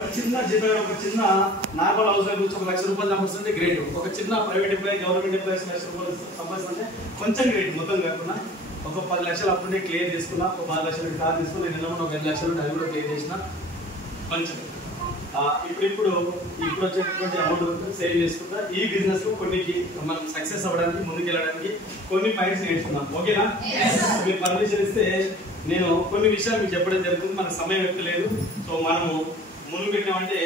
చిన్న జీపే ఒక చిన్న నార్మల్ హౌస్ వైఫ్ ఒక 1,00,000 రూపాయలు సంపాదిస్తుంటే గ్రేట్. ఒక చిన్న ప్రైవేట్ ఎంప్లాయీ గవర్నమెంట్ ఎంప్లాయీస్ 1,00,000 రూపాయలు సంపాదిస్తుంటే కొంచెం గ్రేట్. మొత్తం కాకుండా ఒక 10 లక్షలు అప్పుడే క్లియర్ చేసుకున్నా, ఒక 10 లక్షలు కార్ తీసుకుని నేను ఒక 8 లక్షలు అది కూడా క్లియర్ చేసిన కొంచెం. ఇప్పుడు వచ్చేటువంటి అమౌంట్ సేవ్ చేసుకుంటా ఈ బిజినెస్ లో కొన్నికి మనం సక్సెస్ అవ్వడానికి ముందుకు వెళ్ళడానికి కొన్ని పాయింట్స్ నేర్చుకున్నాం. ఓకేనా? మీరు పర్మిషన్ ఇస్తే నేను కొన్ని విషయాలు మీకు చెప్పడం జరుగుతుంది. మనకు సమయం ఎక్కువ లేదు. సో మనము ముందు పెట్టామంటే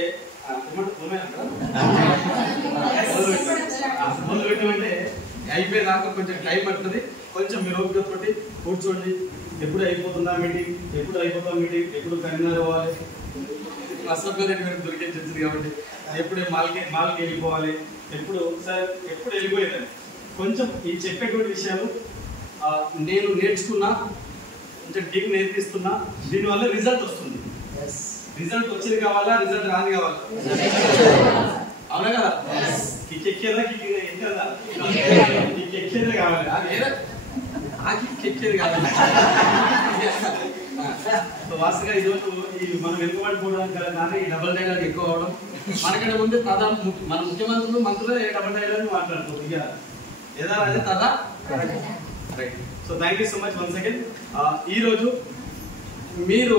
అయిపోయేదాకా కొంచెం టైం పడుతుంది. కొంచెం మీరు ఓపికతోటి కూర్చోండి. ఎప్పుడు అయిపోతుందా మీటింగ్, ఎప్పుడు అయిపోతుందా మీటింగ్, ఎప్పుడు కన్వీనర్ అవ్వాలి, అసభ్యత దొరికేది వచ్చింది కాబట్టి ఎప్పుడు మాల్కి వెళ్ళిపోవాలి, ఎప్పుడు వెళ్ళిపోయేదని కొంచెం ఈ చెప్పేటువంటి విషయాలు నేను నేర్చుకున్నా, కొంచెం టీం నేర్పిస్తున్నా. దీనివల్ల రిజల్ట్ వస్తుంది. రిజల్ట్ వచ్చేది కావాలా, రిజల్ట్ రాని కావాలా? అవునా కదా? ఎక్కేదా ఎక్కేదే కావాలి, ఎక్కేది కావాలి. వాస్తవంగా ఈరోజు మనం వెనుకబడిపోవడానికి గల కానీ ఈ డబుల్ డైలాగ్ ఎక్కువ అవడం. మనకంటే ముందు మన ముఖ్యమంత్రులు మంత్రులు డబుల్ డైలాగ్ మాట్లాడుతారు. ఇక ఏదా అదే తదా right. So thank you so much once again. ఈరోజు మీరు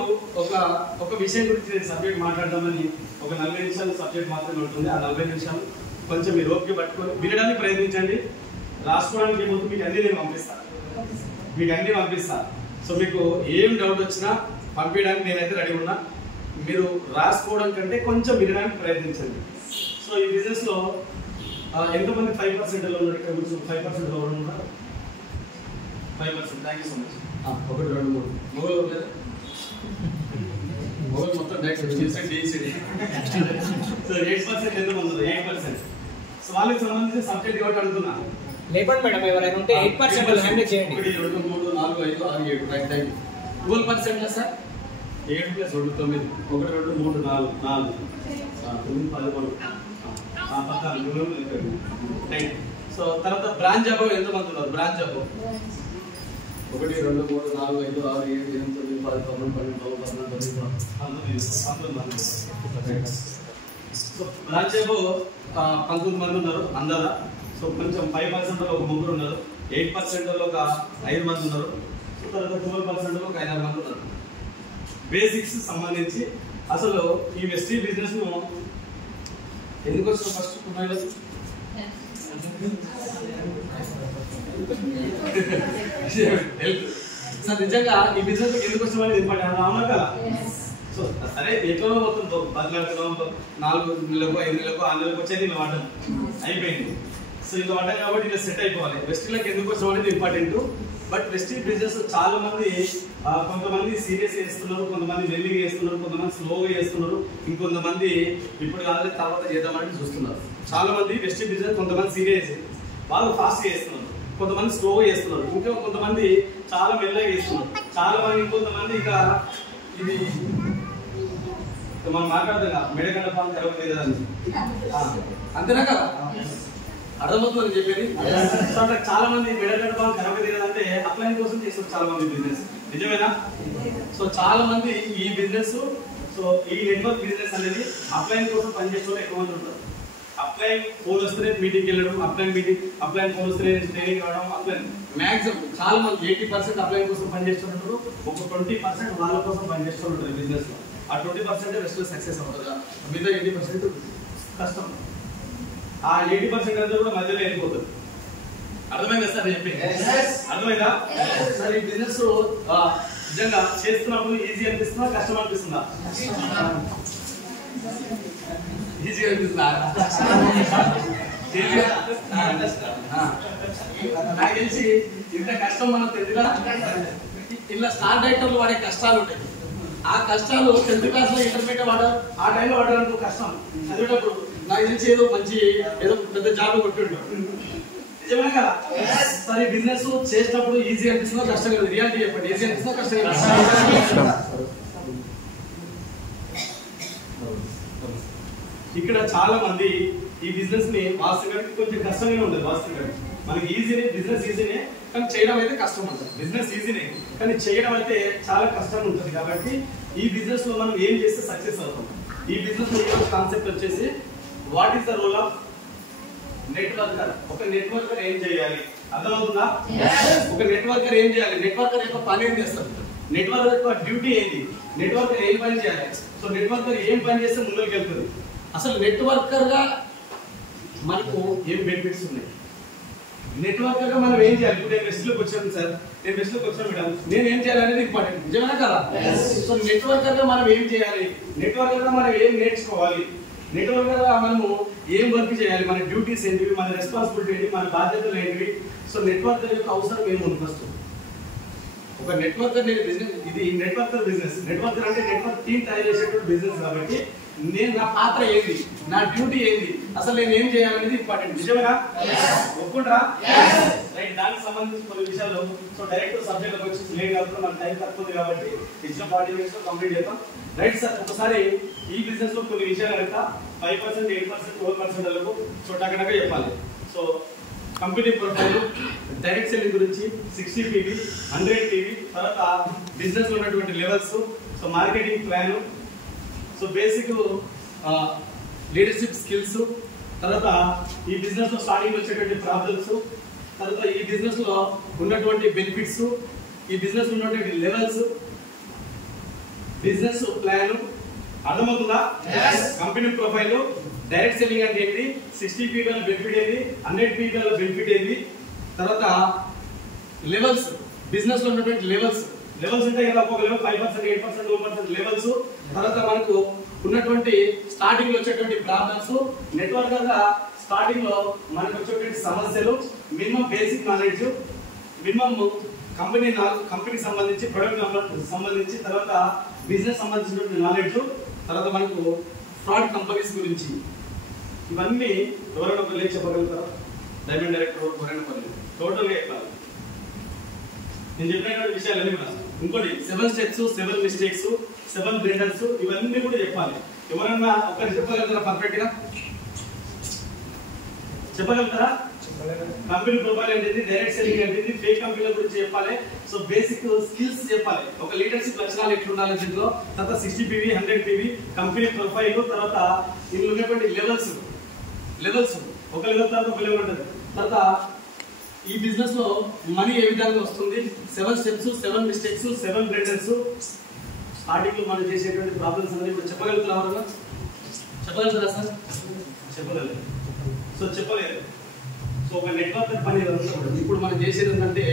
ఒక విషయం గురించి నేను సబ్జెక్ట్ మాట్లాడదామని ఒక 40 నిమిషాలు సబ్జెక్ట్ మాత్రమే ఉంటుంది. ఆ 40 నిమిషాలు కొంచెం మీరు ఓపిక పట్టుకొని వినడానికి ప్రయత్నించండి. రాసుకోవడానికి ముందు మీకు అన్ని నేను పంపిస్తాను. సో మీకు ఏం డౌట్ వచ్చినా పంపించడానికి నేనైతే రెడీ ఉన్నా. మీరు రాసుకోవడం కంటే కొంచెం వినడానికి ప్రయత్నించండి. సో ఈ బిజినెస్ లో ఎంతమంది 5% లో ఉన్నారు? ఇక్కడ కూర్చొని 5% లో ఉన్నారు. 5%. Thank you so much. 1 2 3 మొగలు మొత్తం డైరెక్ట్ డిసిడి. సో 8% ఎంతమంది ఉన్నారు? 8%. సో వాళ్ళకి సంబంధించిన సబ్జెక్ట్ కాబట్టి అడుగుతున్నా. లేపండి మేడం, ఎవరైనా ఉంటే 8% హ్యాండిల్ చేయండి. 1 2 3 4 5 6 7 right. Thank you. 12% sir 7 + 2 9 1 2 3 4 4 9 11 right. So తర్వాత బ్రాంచ్ జాబ్ ఎంతమంది ఉన్నారు? Branch job 1 2 3 4 5 6 7 8 9 10 11 12 13 so branch job 19 మంది ఉన్నారు అందరా. సో కొంచెం 5% లో ఒక 3 ఉన్నారు, 8% లో ఒక 5 మంది ఉన్నారు, తర్వాత 12% లో ఒక 5 మంది ఉన్నారు. బేసిక్స్ సంబంధించి అసలు ఈ వెస్టీ బిజినెస్ ను ఎందుకు వచ్చిన ఫస్ట్ సార్ నిజంగా ఈ బిజినెస్ ఎందుకు వచ్చిన వాళ్ళు ఇంపార్టెంట్ అవునా కదా? సో సరే ఎట్లో పోతుందో బదిలాడుతున్నాం 4 నెలలకు 5 నెలలకు 6 నెలలకు వచ్చేది ఇలా వాడడం అయిపోయింది. సో ఇలా వాడడం కాబట్టి ఇలా సెట్ అయిపోవాలి. వెస్టీలకు ఎందుకు వచ్చాం అనేది ఇంపార్టెంట్. బట్ వెస్టీ బిజినెస్ చాలా మంది కొంతమంది సీరియస్ చేస్తున్నారు, కొంతమంది మెల్లిగా చేస్తున్నారు, కొంతమంది స్లోగా చేస్తున్నారు, ఇంకొంతమంది ఇప్పుడు కాదు తర్వాత చేద్దామని చూస్తున్నారు. చాలా మంది వెస్టీ బిజినెస్ కొంతమంది సీరియస్ వాళ్ళు ఫాస్ట్ చేస్తున్నారు, కొంతమంది స్లోగా చేస్తున్నారు, ఇంకా కొంతమంది చాలా మెల్లగా చేస్తున్నారు, చాలా మంది ఇంకొంతమంది ఇక ఇది మనం మాట్లాడదాం మెడగండ పాలు తెరవలేదు కదండి. అంతేనా కదా? అర్థమవుతుందని చెప్పేది. చాలా మంది మెడగండ పాలు తెరవలేదు అంటే అప్లైన్ కోసం చేస్తారు చాలా మంది బిజినెస్. నిజమేనా? సో చాలా మంది ఈ బిజినెస్, సో ఈ నెట్వర్క్ బిజినెస్ అనేది అప్లైన్ కోసం పనిచేసే వాళ్ళు ఎక్కువ మంది ఉంటారు. అప్లైన్ ఫోన్ వస్తేనే మీటింగ్కి వెళ్ళడం, అప్లైన్ ఫోన్ వస్తేనే ట్రైనింగ్ ఇవ్వడం. అప్లైన్ మ్యాక్సిమం చాలా మంది 80% అప్లైన్ కోసం పనిచేస్తుంటారు, ఒక 20% వాళ్ళ కోసం పనిచేస్తుంటారు బిజినెస్ లో. ఆ 20% వెస్ట్ సక్సెస్ అవుతుందా, మిగతా 80% కష్టం. ఆ 80% అంతా కూడా మధ్యలో వెళ్ళిపోతుంది. అర్థమైందా సార్ చెప్పి? అర్థమైందా సార్? ఈ బిజినెస్ నిజంగా చేస్తున్నప్పుడు ఈజీ అనిపిస్తుందా, కష్టం అనిపిస్తుందా? ఈజీగా అనిపిస్తుందా? నాకు తెలిసి ఇంత కష్టం మనం తెలుగుగా ఇలా స్టార్ డైరెక్టర్లు వాడే కష్టాలు ఉంటాయి. ఆ కష్టాలు 10th క్లాస్ లో ఇంటర్మీడియట్ వాడాలి, ఆ టైంలో వాడడానికి కష్టం. చదివేటప్పుడు నాకు తెలిసి ఏదో పెద్ద జాబ్ కొట్టుంటాడు. నిజమే కదా? సరే బిజినెస్ చేసినప్పుడు ఈజీ అనిపిస్తుందా, కష్టం కదా? రియాలిటీ చెప్పండి, ఈజీ అనిపిస్తుందా, కష్టం కదా? ఇక్కడ చాలా మంది ఈ బిజినెస్ ని వాస్తవానికి కొంచెం కష్టంగానే ఉంటుంది. వాస్తవానికి మనకి ఈజీనే, బిజినెస్ ఈజీనే, కానీ చేయడం అయితే కష్టం ఉంటుంది. బిజినెస్ ఈజీనే కానీ చేయడం అయితే చాలా కష్టంగా ఉంటుంది. కాబట్టి ఈ బిజినెస్ లో మనం ఏం చేస్తే సక్సెస్ అవుతాం? ఈ బిజినెస్ లో కాన్సెప్ట్ వచ్చేసి what is the role of networker. ఒక నెట్వర్కర్ ఏం చేయాలి అర్థమవుతుందా? ఒక నెట్వర్కర్ ఏం చేయాలి, నెట్వర్కర్ యొక్క పని ఏం చేస్తారు, నెట్వర్కర్ యొక్క డ్యూటీ ఏంటి, నెట్వర్కర్ ఏం పని చేయాలి. సో నెట్వర్కర్ ఏం పని చేస్తే ముందుకు వెళ్తుంది. అసలు నెట్వర్కర్ గా మనకు ఏం బెనిఫిట్స్ ఉన్నాయి, నెట్వర్కర్ గా మనం ఏం చేయాలి. ఇప్పుడు నేను వెస్ట్ లోకి వచ్చాను సార్, నేను వెస్ట్ లోకి వచ్చాను మేడం, నేను ఏం చేయాలనేది ఇంపార్టెంట్, నిజమేనా కదా? సో నెట్వర్కర్ గా మనం ఏం చేయాలి, నెట్వర్కర్ గా మనం ఏం నేర్చుకోవాలి, నెట్వర్కర్ గా మనము ఏం వర్క్ చేయాలి, మన డ్యూటీస్ ఏంటివి, మన రెస్పాన్సిబిలిటీ ఏంటి, మన బాధ్యతలు ఏంటివి. సో నెట్వర్కర్ యొక్క అవసరం ఏముంది ఫస్ట్. ఒక నెట్వర్కర్ బిజినెస్, ఇది నెట్వర్కర్ బిజినెస్. నెట్వర్కర్ అంటే నెట్వర్క్ టీమ్ తయారు చేసేటువంటి బిజినెస్ కాబట్టి నేను నా పాత్ర ఏంది, నా డ్యూటీ ఏంది, అసలు నేను ఏం చేయాలనేది ఇంపార్టెంట్, నిజమేనా? ఒప్పుకుంటారా? రైట్. దానికి సంబంధించి కొన్ని విషయాలు సో డైరెక్ట్ సబ్జెక్ట్ వచ్చి లేట్ అవుతుంది, మన టైం తక్కువ ఉంది కాబట్టి ఇచ్చిన 40 minutes లో కంప్లీట్ చేద్దాం. రైట్ సార్, ఒకసారి ఈ బిజినెస్ లో కొన్ని విషయాలు అడుగుతా. 5%, 8%, 12% వరకు చోటకడక చెప్పాలి. So company profile, direct selling గురించి, 60 PV, 100 PV, తర్వాత బిజినెస్ లో ఉన్నటువంటి levels, so marketing plan, so basic leadership skills, తర్వాత ఈ బిజినెస్ లో స్టార్టింగ్ వచ్చేటువంటి ప్రాబ్లమ్స్, తర్వాత ఈ బిజినెస్ లో ఉన్నటువంటి బెనిఫిట్స్, ఈ బిజినెస్ ఉన్నటువంటి లెవెల్స్, బిజినెస్ ప్లాన్. అర్థమవుతుందా? కంపెనీ ప్రొఫైల్, డైరెక్ట్ సెల్లింగ్ అంటే ఏంటి, 60 PV బెనిఫిట్ ఏంటి, 100 PV బెనిఫిట్ ఏంటి, తర్వాత లెవెల్స్, బిజినెస్ లో ఉన్నటువంటి లెవెల్స్ ఉంటాయి కదా, ఒక లెవెల్ 5%, 8%, 2% లెవెల్స్, తర్వాత మనకు ఉన్నటువంటి స్టార్టింగ్ లో వచ్చేటువంటి ప్రాబ్లమ్స్, నెట్వర్కర్ గా స్టార్టింగ్ లో మనకు వచ్చేటువంటి సమస్యలు, minimum basic knowledge, minimum company సంబంధించి, ప్రొడక్ట్ సంబంధించి, తర్వాత బిజినెస్ సంబంధించినటువంటి నాలెడ్జ్, తర్వాత మనకు ఫ్రాడ్ కంపెనీస్ గురించి. ఇవన్నీ ఎవరైనా ఒక లేచి చెప్పగలుగుతారా? డైమండ్ డైరెక్టర్ ఎవరైనా పర్లేదు, టోటల్ గా చెప్పాలి. నేను చెప్పినటువంటి విషయాలన్నీ కూడా. ఇంకోటి 7 steps, 7 mistakes, 7 blunders, ఇవన్నీ కూడా చెప్పాలి. ఎవరైనా ఒకటి చెప్పగలుగుతారా పర్ఫెక్ట్ గా? చెప్పగలుగుతారా? కంపెనీ ప్రొఫైల్ ఏంటిది, డైరెక్ట్ సెల్లింగ్ ఏంటిది, ఫేక్ కంపెనీల గురించి చెప్పాలి. సో బేసిక్ స్కిల్స్ చెప్పాలి. ఒక లీడర్షిప్ లక్షణాలు ఎట్లా ఉండాలి దీంట్లో, తర్వాత 60 PV, 100 PV, కంపెనీ ప్రొఫైల్, తర్వాత ఇందులో ఉన్నటువంటి లెవెల్స్, ఒక లెవెల్ తర్వాత ఒక లెవెల్ ఉంటుంది. తర్వాత ఈ బిజినెస్ లో మనీ ఏ విధంగా వస్తుంది, 7 steps, 7 mistakes, 7 blunders, స్టార్టింగ్ లో మనం చేసేటువంటి ప్రాబ్లమ్స్ అనేది ఇప్పుడు చెప్పగలుగుతారా? చెప్పగలుగుతారా సార్? చెప్పగలరు. సో చెప్పలేదు. సో ఒక నెట్వర్కర్ పని ఇప్పుడు మనం చేసేది ఏంటంటే,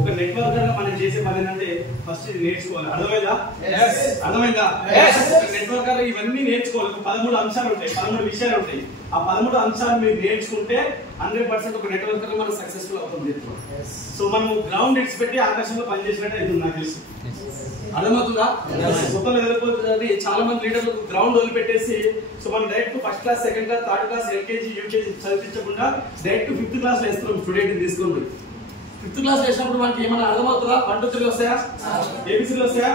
ఒక నెట్వర్కర్ గా మనం చేసే పని ఏంటంటే ఫస్ట్ ఇది నేర్చుకోవాలి. అర్థమైందా? ఒక నెట్వర్కర్ ఇవన్నీ నేర్చుకోవాలి. 13 అంశాలు ఉంటాయి, 13 విషయాలు ఉంటాయి. ఆ 13 అంశాలు మీరు నేర్చుకుంటే 100% ఒక నెట్వర్కర్ మనం సక్సెస్ఫుల్ అవుతుంది. సో మనం గ్రౌండ్ ఇట్స్ పెట్టి ఆకాశంలో పనిచేసినట్టు ఇది నాకు తెలుసు. అర్థమవుతుందా? మొత్తం ఎదుర్కొంటుంది. చాలా మంది లీడర్లు గ్రౌండ్ వదిలిపెట్టేసి సో మనం direct first class, second class, third class, LKG, UKG చదివించకుండా డైరెక్ట్ 5th క్లాస్ వేస్తున్నాం. స్టూడెంట్ తీసుకుంటాం. 5th క్లాస్ వేసినప్పుడు మనకి ఏమైనా అర్థమవుతుందా? 1 2 3 వస్తాయా, ABCలు వస్తాయా?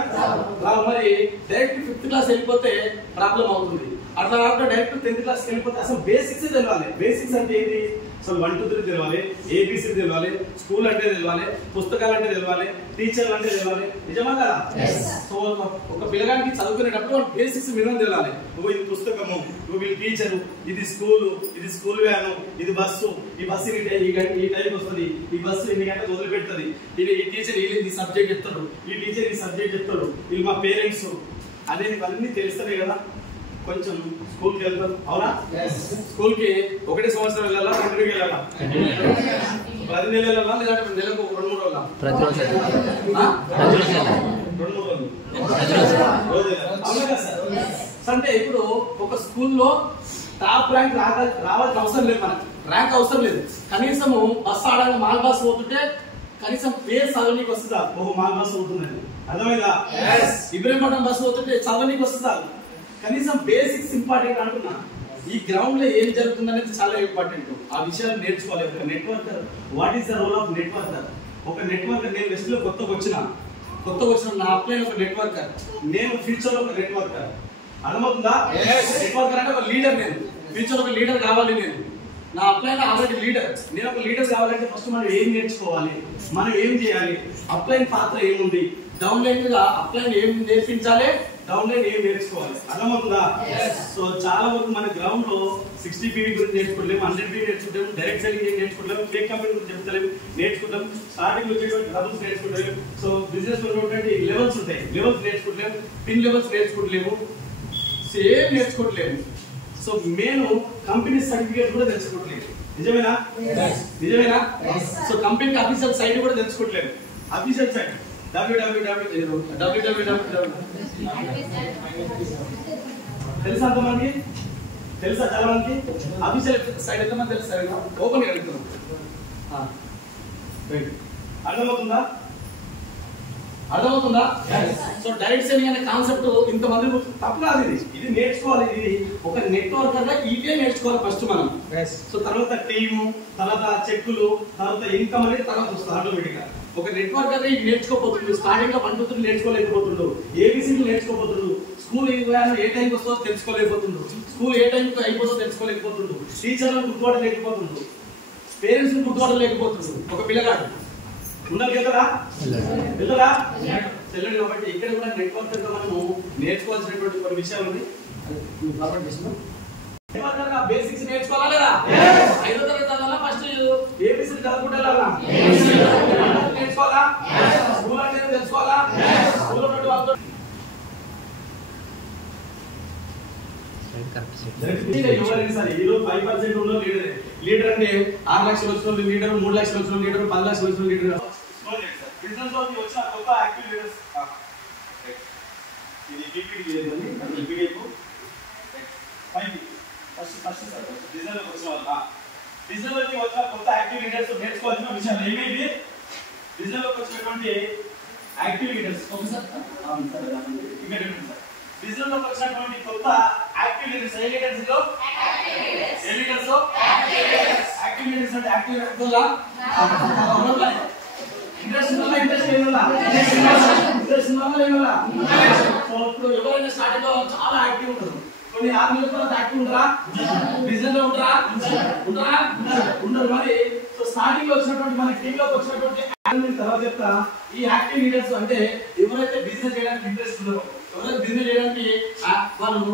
మరి డైరెక్ట్ 5th క్లాస్ వెళ్ళిపోతే ప్రాబ్లం అవుతుంది. అట్లా కాకుండా డైరెక్ట్ 10th క్లాస్ వెళ్ళిపోతే అసలు బేసిక్స్ తెలియాలి. బేసిక్స్ అంటే ఏంటి? అసలు 1 2 3 తెలియాలి, ABC తెలియాలి, స్కూల్ అంటే తెలియాలి, పుస్తకాలు అంటే తెలియాలి, టీచర్లు అంటే తెలియాలి. నిజమా కదా? సో ఒక పిల్లగానికి చదువుకునేటప్పుడు బేసిక్స్ మినిమం తెలియాలి. నువ్వు ఇది పుస్తకము, నువ్వు వీళ్ళు టీచరు, ఇది స్కూల్ వ్యాను, ఇది బస్సు, ఈ బస్సు ఈ టైంకి వస్తుంది, ఈ బస్సు ఇన్ని గంటలకు వదిలిపెడుతుంది, ఈ టీచర్ ఈ సబ్జెక్ట్ చెప్తాడు, ఈ టీచర్ ఈ సబ్జెక్ట్ చెప్తాడు, వీళ్ళు మా పేరెంట్స్ అనేది ఇవన్నీ తెలుస్తాయి కదా. కొంచెం స్కూల్కి వెళ్తాం, అవునా? స్కూల్ కి 1 సంవత్సరం వెళ్ళాలా, 2 నెలలు వెళ్ళాలా, 10 నెలలు వెళ్ళాలా, లేదంటే నెలకు 2 3 రోజులా? 2 3 రోజులు. అంటే ఇప్పుడు ఒక స్కూల్లో టాప్ ర్యాంక్ రావాల్సిన అవసరం లేదు, మనకి ర్యాంక్ అవసరం లేదు. కనీసము బస్సు ఆడడానికి మాల్ బస్ పోతుంటే కనీసం పేరు చదవనీకి వస్తుందా? మాల్ బస్ పోతుందండి. అర్థమైందా? ఇబ్రహీంపట్నం బస్సు పోతుంటే చదవనీకి వస్తుందా? కనీసం బేసిక్స్ ఇంపార్టెంట్ అంటున్నా. ఈ గ్రౌండ్ లో ఏం జరుగుతుంది అనేది చాలా ఇంపార్టెంట్. ఆ విషయాలు నేర్చుకోవాలి. ఒక networker, what is the role of networker? ఒక నెట్వర్కర్, నేను వెస్ట్ లో కొత్తగా వచ్చిన నా అప్లైన్ ఒక నెట్వర్కర్, నేను ఫ్యూచర్ లో ఒక నెట్వర్కర్. అర్థమవుతుందా? నెట్వర్కర్ అంటే ఒక లీడర్. నేను ఫ్యూచర్ ఒక లీడర్ కావాలి. నేను నా అప్లైన్ ఆల్రెడీ లీడర్. నేను ఒక లీడర్ కావాలంటే ఫస్ట్ మనం ఏం నేర్చుకోవాలి, మనం ఏం చేయాలి, అప్లైన్ పాత్ర ఏముంది, డౌన్ లైన్ మీద అప్లైన్ ఏం నేర్పించాలి, డౌన్లైన్ ఏం నేర్చుకోవాలి, అర్థమవుతుందా? సో చాలా వరకు మన గ్రౌండ్ లో 60 PV గురించి నేర్చుకోలేము, 100 PV నేర్చుకుంటాము, డైరెక్ట్ సెల్లింగ్ ఏం నేర్చుకుంటాము, ఫేక్ కంపెనీ గురించి చెప్తలేము, నేర్చుకుంటాం. స్టార్టింగ్ వచ్చేటువంటి రూల్స్ నేర్చుకుంటలేము. సో బిజినెస్ లో ఉన్నటువంటి లెవెల్స్ ఉంటాయి, లెవెల్స్ నేర్చుకుంటలేము, పిన్ లెవెల్స్ నేర్చుకుంటలేము, సేమ్ నేర్చుకోవట్లేము. సో మేము కంపెనీ సర్టిఫికేట్ కూడా తెలుసుకోవట్లేదు. నిజమేనా? నిజమేనా? సో కంపెనీ అఫీషియల్ సైట్ కూడా తెలుసుకోవట్లేదు. అఫీషియల్ సైట్ www తెలుసా ఎంతమంది? తెలుసా చాలా మందికి? అఫీషియల్ సైట్ ఎంతమంది తెలుసా? ఓపెన్ అడుగుతున్నాం. అర్థమవుతుందా? అర్థమవుతుందా? సో డైరెక్ట్ సెల్లింగ్ అనే కాన్సెప్ట్ ఇంతమంది తప్పు కాదు. ఇది నేర్చుకోవాలి. ఇది ఒక నెట్వర్క్ గా ఇవే నేర్చుకోవాలి ఫస్ట్ మనం. సో తర్వాత టీము, తర్వాత చెక్కులు, తర్వాత ఇన్కమ్ అనేది తర్వాత వస్తుంది ఆటోమేటిక్ గా. ఒక నెట్వర్క్ గా ఇది నేర్చుకోపోతుండు. స్టార్టింగ్ లో 1 2 3 నేర్చుకోలేకపోతుండు, ఏబిసిడి నేర్చుకోపోతుండు, స్కూల్ ఏ టైంకి వస్తుందో తెలుసుకోలేకపోతుండు, స్కూల్ ఏ టైంకి అయిపోతుందో తెలుసుకోలేకపోతుండు, టీచర్లను గుర్తుపడలేకపోతుండు, పేరెంట్స్ ని గుర్తుపడలేకపోతుండు. ఒక పిల్లగాడు ఉండాలి కదా, వెళ్ళరా చెల్లెడు. కాబట్టి ఇక్కడ కూడా నెట్వర్క్ గా మనము నేర్చుకోవాల్సినటువంటి కొన్ని విషయాలు ఉన్నాయి. బేసిక్స్ నేర్చుకోవాలా లేదా? 5వ తరగతి చదవాలా? ఫస్ట్ ఏబిసిడి చదువుకుంటే నేర్చుకోవాలా? స్కూల్ అంటే తెలుసుకోవాలా? స్కూల్ ఈరోజు 5% ఉన్న లీడర్. లీడర్ అంటే 6 లక్షలు వచ్చిన లీడర్, 3 లక్షలు వచ్చిన లీడర్, 10 లక్షలు వచ్చిన లీడర్. బిజినెస్ లో వచ్చిన కొత్త యాక్టివ్ లీడర్స్. ఇది పీపీటీ లేదండి, పీపీడీఎఫ్ ఫస్ట్ సార్ బిజినెస్ లోకి వచ్చిన వాళ్ళు. బిజినెస్ లోకి వచ్చిన కొత్త యాక్టివ్ లీడర్స్ నేర్చుకోవాల్సిన విషయాలు ఏమేమి? బిజినెస్ లోకి వచ్చినటువంటి యాక్టివ్ లీడర్స్ ఒకసారి ఇక్కడ సార్. బిజినెస్ లోకి వచ్చినటువంటి కొత్త యాక్టివ్ లీడర్స్. ఏ లీడర్స్ లో? ఏ లీడర్స్? యాక్టివ్ లీడర్స్ అంటే యాక్టివ్ లీడర్స్ ఇంట్రెస్ట్ ఉందా? ఇంట్రెస్ట్ లేదా? ఇంట్రెస్ట్ ఉందా లేదా? సో ఇప్పుడు ఎవరైనా స్టార్టింగ్ లో చాలా యాక్టివ్ ఉంటారు, కొన్ని 6 నెలల తర్వాత యాక్టివ్ ఉంటారా? బిజినెస్ లో ఉంటారా? ఉండరు. మరి సో స్టార్టింగ్ లో వచ్చినటువంటి మన టీమ్ లోకి వచ్చినటువంటి తర్వాత చెప్తా. ఈ యాక్టివ్ లీడర్స్ అంటే ఎవరైతే బిజినెస్ చేయడానికి ఇంట్రెస్ట్ ఉన్నారో, ఎవరైతే బిజినెస్ చేయడానికి వాళ్ళు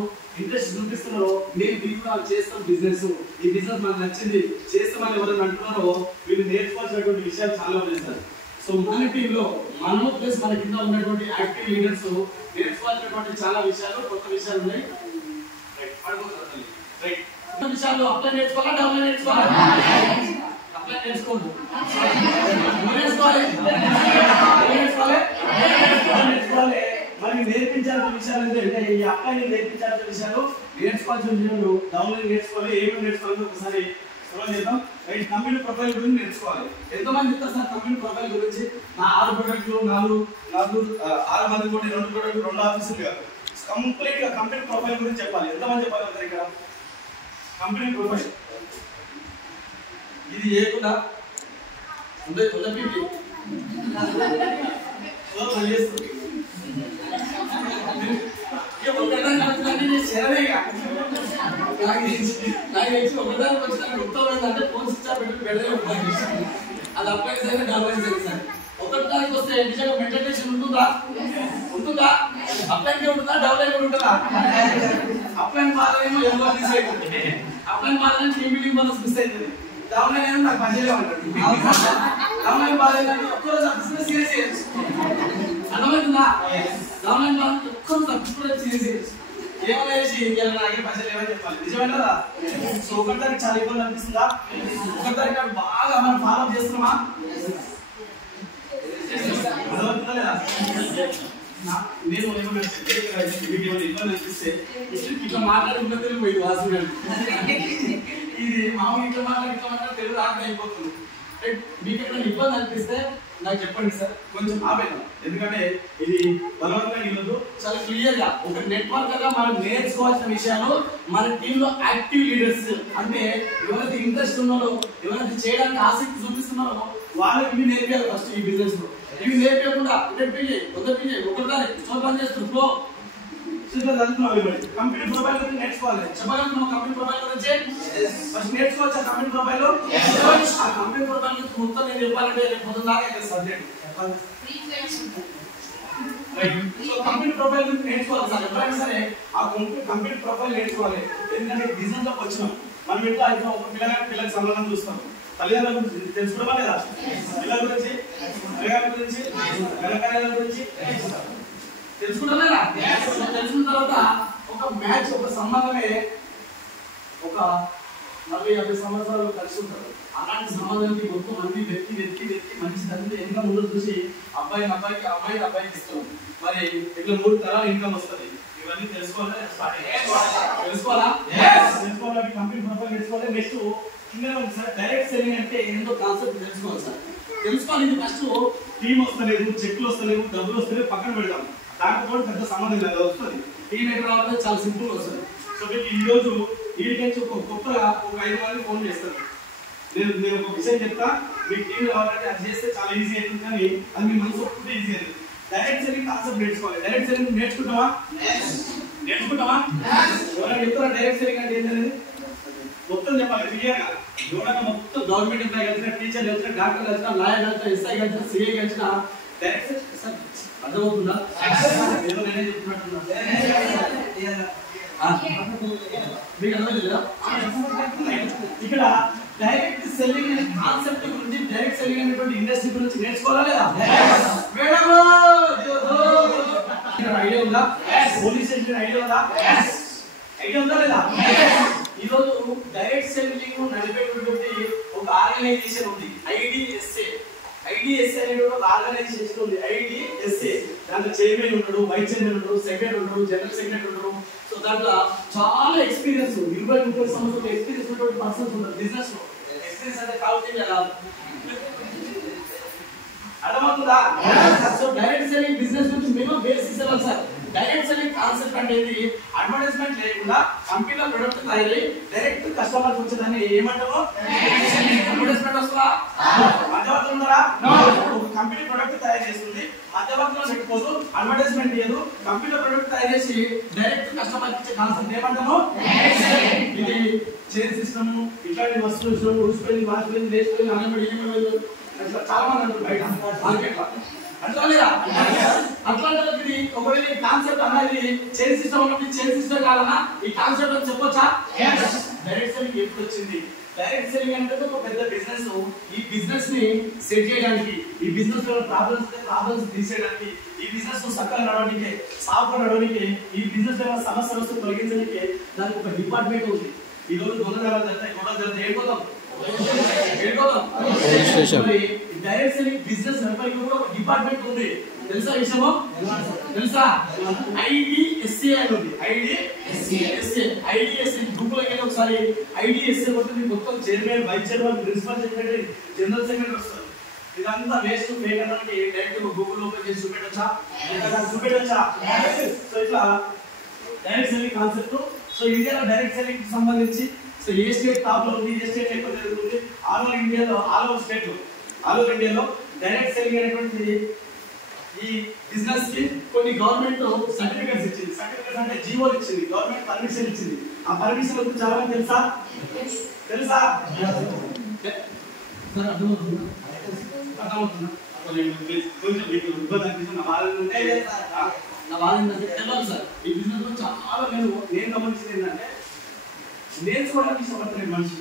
ఇంట్రెస్ట్ చూపిస్తున్నారో, నేను దీన్ని చేస్తాం బిజినెస్, ఈ బిజినెస్ మనకు నచ్చింది చేస్తామని ఎవరైనా అంటున్నారో వీళ్ళు నేర్చుకోవాల్సినటువంటి విషయాలు చాలా ఉన్నాయి సార్. సో మన టీంలో మనము ప్లస్ మన కింద ఉన్నటువంటి యాక్టివ్ లీడర్స్ నేర్చుకోవాల్సినటువంటి చాలా విషయాలు, కొత్త విషయాలు ఉన్నాయి. విషయాలు అప్లై నేర్చుకోవాలా, డౌన్లైన్ నేర్చుకోవాలా? అప్లై నేర్చుకోండి. నేర్చుకోవాలి. మరి నేర్పించాల్సిన విషయాలు ఏంటంటే ఈ అప్లై నేర్పించాల్సిన విషయాలు, నేర్చుకోవాల్సిన విషయాలు, డౌన్లైన్ నేర్చుకోవాలి. ఏమేమి నేర్చుకోవాలి ఒకసారి చేద్దాం. కంపెనీ ప్రొఫైల్ గురించి నేర్చుకోవాలి. ఎంతమంది చెప్తారు సార్ కంపెనీ ప్రొఫైల్ గురించి? నా 6 ప్రొడక్ట్లు, 6 మంది కూడా 2 ప్రొడక్ట్లు, 2 ఆఫీసులు కాదు. కంప్లీట్ గా కంపెనీ ప్రొఫైల్ గురించి చెప్పాలి. ఎంతమంది చెప్పాలి ఇక్కడ? కంపెనీ ప్రొఫైల్ ఇది ఏకుండా అది upline side downline side sir. ఒకటానికి వస్తే నిజంగా మెయింటైన్ ఉంటుందా? అప్లైన్ ఉంటుందా? డౌన్లైన్ ఉంటుందా? అప్లైన్ బాధనేమో ఎవరు డిసైడ్ అవుతుంది, అప్లైన్ బాధనే టీమ్ బిల్డింగ్ బోనస్ మిస్ అవుతుంది, డౌన్లైన్ ఏమో నాకు పనిచేయలే ఉంటాడు. డౌన్లైన్ బాధ ఏంటంటే ఒక్కరోజు తప్పిస్తే సీరియస్ చేయొచ్చు. అర్థమవుతుందా? డౌన్లైన్ బాధ ఒక్కరోజు తప్పిస్తే సీరియస్ ఏమైనా చేసి నాకే పైసలు ఏమని చెప్పాలి. నిజమేనా? సో ఒకటిదానికి చాలా ఇబ్బంది అనిపిస్తుందా? ఒకటిదానికి బాగా మనం ఫాలో చేస్తున్నామా? నేను ఇబ్బంది అనిపిస్తే ఇట్లా మాట్లాడుకుంటే పోయింది వాసన. ఇది మామూలు ఇట్లా మాట్లాడి తెలుగు రాక అయిపోతుంది. మీకు ఎక్కడ ఇబ్బంది అనిపిస్తే నాకు చెప్పండి సార్, కొంచెం ఆపేద్దాం. ఎందుకంటే ఇది బలవంతంగా ఇవ్వదు. చాలా క్లియర్ గా ఒక నెట్వర్క్ గా మనం నేర్చుకోవాల్సిన విషయాలు, మన టీమ్ లో యాక్టివ్ లీడర్స్ అంటే ఎవరైతే ఇంట్రెస్ట్ ఉన్నారో, ఎవరైతే చేయడానికి ఆసక్తి చూపిస్తున్నారో వాళ్ళకి ఇవి నేర్పారు ఫస్ట్ ఈ బిజినెస్ లో. ఇవి నేర్పకుండా ఒకటి పని చేస్తున్నారు కంపెనీ ప్రొఫైల్ గురించి నేర్చుకోవాలి. చెప్పగలుగుతున్నాం కంపెనీ ప్రొఫైల్ గురించి ఫస్ట్ నేర్చుకోవచ్చు. కంపెనీ ప్రొఫైల్ ఆ కంపెనీ ప్రొఫైల్ గురించి మొత్తం నేను చెప్పాలంటే పొద్దున్న దాకా subject right. So complete profile నేర్చుకోవాలి సార్. ఎవరైనా సరే ఆ కంప్లీట్ ప్రొఫైల్ నేర్చుకోవాలి. ఎందుకంటే బిజినెస్ లోకి వచ్చినాం మనం ఎట్లా అయితే ఒక పిల్లకి సంబంధం చూస్తాం. తల్లిదండ్రుల గురించి తెలుసుకోవడమా లేదా? పిల్లల గురించి, పిల్లగాల గురించి, పిల్లకాయల గురించి తెలుసుకుంటాం లేదా? తెలుసుకున్న తర్వాత ఒక మ్యాచ్, ఒక సంబంధమే ఒక 40-50 సంవత్సరాలు కలిసి ఉంటారు. అలాంటి సంబంధానికి మొత్తం అన్ని వెతికి మంచి తల్లి ఇంకా ముందు చూసి అబ్బాయికి అబ్బాయికి ఇస్తాం. మరి ఇట్లా 3 తరాల ఇన్కమ్ వస్తుంది. ఇవన్నీ తెలుసుకోవాలా? కంప్లీట్ ప్రొఫైల్ తెలుసుకోవాలి. నెక్స్ట్ కింద ఉంది సార్ డైరెక్ట్ సెల్లింగ్ అంటే ఏంటో కాన్సెప్ట్ తెలుసుకోవాలి సార్. తెలుసుకోవాలి. ఫస్ట్ టీమ్ వస్తలేదు, చెక్లు వస్తలేవు, డబ్బులు వస్తలేవు, పక్కన పెడతాం. దాంతో పెద్ద సంబంధం లేదు, వస్తుంది. టీమ్ ఎక్కడ రావాలంటే చాలా సింపుల్ వస్తుంది. సో మీకు ఈ రోజు వీడికి కొత్తగా ఒక 5 మంది ఫోన్ చేస్తారు. నేను ఒక విషయం చెప్తా, మీకు టీం రావాలంటే అది చేస్తే చాలా ఈజీ అవుతుంది. కానీ అది మీ మనసు ఒప్పుకుంటే ఈజీ అవుతుంది. డైరెక్ట్ సెల్లింగ్ కాన్సెప్ట్ నేర్చుకోవాలి. డైరెక్ట్ సెల్లింగ్ నేర్చుకుంటావా? ఎవరైనా చెప్తారా డైరెక్ట్ సెల్లింగ్ అంటే ఏంటనేది? మొత్తం చెప్పాలి క్లియర్ గా. ఎవరైనా మొత్తం గవర్నమెంట్ ఎంప్లాయ్ కలిసిన, టీచర్ కలిసిన, డాక్టర్ కలిసిన, లాయర్ కలిసిన, ఎస్ఐ కలిసిన, సిఐ కలిసిన డైరెక్ట్ సెల్లింగ్ అర్థమవుతుందా? ఏదో నేనే చెప్తున్నట్టున్నా మీకు అర్థమైందా? ఇక్కడ డైరెక్ట్ సెల్లింగ్ అనే కాన్సెప్ట్ గురించి, డైరెక్ట్ సెల్లింగ్ అనేటువంటి ఇండస్ట్రీ గురించి నేర్చుకోవాలా లేదా? ఐడియా ఉందా? పోలీస్ స్టేషన్ ఐడియా ఉందా? ఐడియా ఉందా లేదా? ఈరోజు డైరెక్ట్ సెల్లింగ్ నడిపేటువంటి ఒక ఆర్గనైజేషన్ ఉంది, ఐడిఎస్ఏ. ఐడిఎస్ఏ అనేది ఒక ఆర్గనైజేషన్ ఉంది, ఐడిఎస్ఏ. దాంట్లో చైర్మన్ ఉంటాడు, వైస్ చైర్మన్ ఉంటాడు, సెక్రటరీ ఉంటాడు, జనరల్ సెక్రటరీ ఉంటాడు. సో దాంట్లో చాలా ఎక్స్పీరియన్స్, 20-30 సంవత్సరాల ఎక్స్పీరియన్స్ ఉన్నటువంటి పర్సన్స్ ఉంటారు బిజినెస్ లో. ఎక్స్పీరియన్స్ అంటే కావాలి అర్థమవుతుందా? సో డైరెక్ట్ సెల్లింగ్ బిజినెస్ నుంచి మినిమం బేసిక్స్ ఇవ్వాలి సార్. డైరెక్ట్ సెల్లింగ్ కాన్సెప్ట్ అనేది అడ్వర్టైజ్మెంట్ లేకుండా కంపెనీలో ప్రొడక్ట్ తయారై డైరెక్ట్ కస్టమర్ వచ్చేదాన్ని ఏమంటారు? అడ్వర్టైజ్మెంట్ వస్తుందా? మధ్యవర్తులు ఉన్నారా? ఒక కంపెనీ ప్రొడక్ట్ తయారు చేస్తుంది, మధ్యవర్తులు పెట్టుకోదు, అడ్వర్టైజ్మెంట్ లేదు. కంపెనీలో ప్రొడక్ట్ తయారు చేసి డైరెక్ట్ కస్టమర్ ఇచ్చే కాన్సెప్ట్ ఏమంటాము? ఇది చైర్ సిస్టమ్, ఇట్లాంటి వస్తువులు, ఊసిపోయింది, వాసిపోయింది, లేచిపోయింది, అన్నబడి చాలా మంది అంటారు బయట మార్కెట్ లో. అట్లా లేదా? అట్లాంటి ఒకవేళ ఈ కాన్సెప్ట్ అనేది చైర్ సిస్టమ్ ఉన్నప్పుడు చైర్ సిస్టమ్ కాదన్నా ఈ కాన్సెప్ట్ అని చెప్పొచ్చా? డైరెక్ట్ సెల్లింగ్ ఎప్పుడు వచ్చింది? డైరెక్ట్ సెల్లింగ్ అంటే ఒక పెద్ద బిజినెస్. ఈ బిజినెస్ ని సెట్ చేయడానికి, ఈ బిజినెస్ లో ప్రాబ్లమ్స్ తీసేయడానికి, ఈ బిజినెస్ చక్కగా నడవడానికి, సాఫ్ట్వేర్ నడవడానికి, ఈ బిజినెస్ లో సమస్యలు వస్తూ తొలగించడానికి దానికి ఒక డిపార్ట్మెంట్ ఉంది. ఈ రోజు గొడవలు జరుగుతాయి, ఏడిపోతాం. డైరెక్ట్ సెల్లింగ్ బిజినెస్ నెంబర్ కూడా ఒక డిపార్ట్మెంట్ ఉంది, తెలుసా? విషయమో తెలుసా? ఐడిఎస్ఏ అని ఉంది. ఐడిఎస్ఏ గ్రూప్ లో ఒకసారి ఐడిఎస్ఏ ఉంటుంది. మొత్తం chairman, vice chairman, principal secretary, general secretary వస్తారు. ఇదంతా వేస్ట్ ఫేక్ అనడానికి డైరెక్ట్ గూగుల్ ఓపెన్ చేసి చూపెట్టొచ్చా? సో ఇట్లా డైరెక్ట్ సెల్లింగ్ కాన్సెప్ట్. సో ఇండియాలో డైరెక్ట్ సెల్లింగ్ కి సంబంధించి సో ఏ స్టేట్ టాప్ లో ఉంది, ఏ స్టేట్ ఎక్కువ జరుగుతుంది, ఆల్ ఓవర్ ఇండియాలో, ఆల్ ఓవర్ స్టేట్ లో, ఆల్ ఓవర్ ఇండియాలో డైరెక్ట్ సెల్లింగ్ అనేటువంటి ఈ బిజినెస్ కి కొన్ని గవర్నమెంట్ సర్టిఫికెట్స్ ఇచ్చింది. సర్టిఫికెట్స్ అంటే జీవోలు ఇచ్చింది, గవర్నమెంట్ పర్మిషన్ ఇచ్చింది. ఆ పర్మిషన్ గురించి చాలా మంది తెలుసా? కొంచెం మీకు ఇబ్బంది అనిపిస్తుంది. నా బాధ ఏంటంటే తెలియాలి సార్. ఈ బిజినెస్ లో చాలా నేను గమనించింది ఏంటంటే నేర్చుకోవడానికి ఇష్టపడతలేదు మనిషి,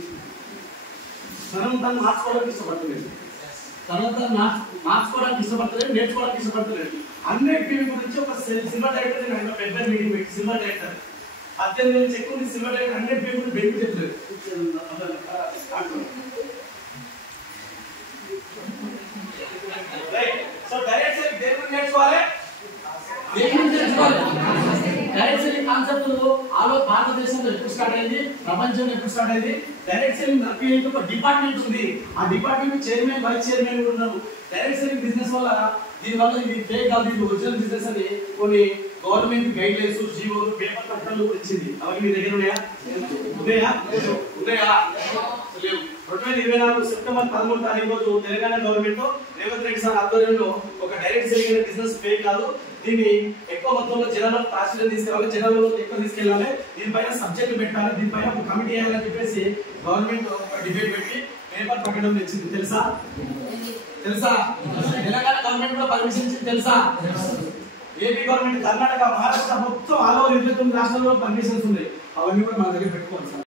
తను మార్చుకోవడానికి ఇష్టపడతలేదు, మార్చుకోవడానికి ఇష్టపడతలేదు, నేర్చుకోవడానికి ఇష్టపడతలేదు. అన్నిటి గురించి ఒక సిల్వర్ డైరెక్టర్ నేను పెద్ద మీటింగ్ పెట్టి సిల్వర్ డైరెక్టర్ 18 నుంచి ఎక్కువ సిల్వర్ డైరెక్టర్ అన్నిటి గురించి బెనిఫిట్ చెప్తారు. సో డైరెక్ట్ సెల్లింగ్ దేని గురించి నేర్చుకోవాలి? డైరెక్ట్ సెల్లింగ్ కాన్సెప్ట్ ఆలో భారతదేశంలో ఎప్పుడు స్టార్ట్ అయింది, ప్రపంచంలో ఎప్పుడు స్టార్ట్ అయింది? డైరెక్ట్ సెల్లింగ్ నడిపేందుకు ఒక డిపార్ట్మెంట్ ఉంది. ఆ డిపార్ట్మెంట్ చైర్మన్, వైస్ చైర్మన్ కూడా ఉన్నారు. డైరెక్ట్ సెల్లింగ్ బిజినెస్ వల్ల దీనివల్ల ఇది ఫేక్ కాదు, ఇది ఒరిజినల్ బిజినెస్ అని కొన్ని గవర్నమెంట్ గైడ్ లైన్స్, జీవోలు, పేపర్ పత్రాలు ఇచ్చింది. అవన్నీ మీ దగ్గర ఉన్నాయా? 2024 సెప్టెంబర్ 13వ తారీఖు రోజు తెలంగాణ గవర్నమెంట్ రేవంత్ రెడ్డి సార్ ఆధ్వర్యంలో ఒక డైరెక్ట్ సెల్లింగ్ అనే బిజినెస్ ఫేక్ కాదు, దీన్ని ఎక్కువ మొత్తంలో జనాలకు ప్రాచుర్యం తీసుకెళ్ళాలి, జనాలలో ఎక్కువ తీసుకెళ్ళాలి, దీనిపైన సబ్జెక్టులు పెట్టాలి, దీనిపైన ఒక కమిటీ వేయాలని చెప్పేసి గవర్నమెంట్ ఒక డిబేట్ పెట్టి పేపర్ ప్రకటన తెచ్చింది. తెలుసా? తెలంగాణ గవర్నమెంట్ కూడా పర్మిషన్ ఇచ్చింది. తెలుసా? ఏపీ గవర్నమెంట్, కర్ణాటక, మహారాష్ట్ర మొత్తం ఆల్ ఓవర్ 29 రాష్ట్రాల్లో పర్మిషన్స్ ఉన్నాయి. అవన్నీ కూడా మన దగ్గర పెట్టుకోవాలి సార్.